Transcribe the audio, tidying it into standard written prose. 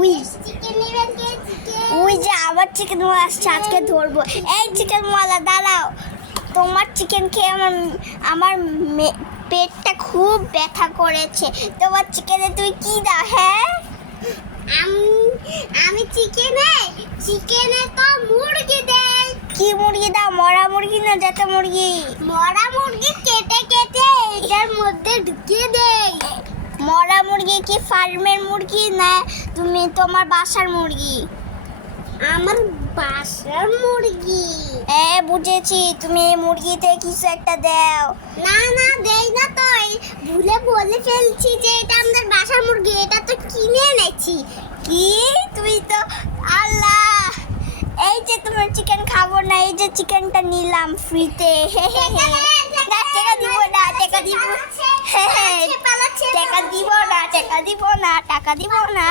ওই ওই যে আবার চিকেন ওয়ালা আসছে, আজকে ধরবো। এই চিকেন ওয়ালা দাঁড়াও, তোমার চিকেন খেয়ে আমার পেটটা খুব ব্যথা করেছে। তোমার চিকেনে তুই কি দাও? হ্যাঁ, আমি চিকেনে তো মুরগি দেই। কি মুরগি দাও? মরা মুরগি না জেতা মুরগি? মরা মুরগি কেটে কেটে এটার মধ্যে ঢুকিয়ে দেই। মরা মুরগি কি ফার্মের মুরগি না তুমি তোমার বাসার মুরগি? আমার বাসার মুরগি। বুঝেছি, তুমি এই মুরগিতে কিছু একটা দাও। না না, দেই না তো, ভুলে বলে ফেলছি যে এটা আমাদের বাসার মুরগি, এটা তো কিনে এনেছি। কি? তুই তো আল্লাহ! এই যে তোমার চিকেন খাবো না, এই যে চিকেনটা নিলাম ফ্রিতে। টাকা দিব না, টাকা দিব না, টাকা দিব না, টাকা দিব না।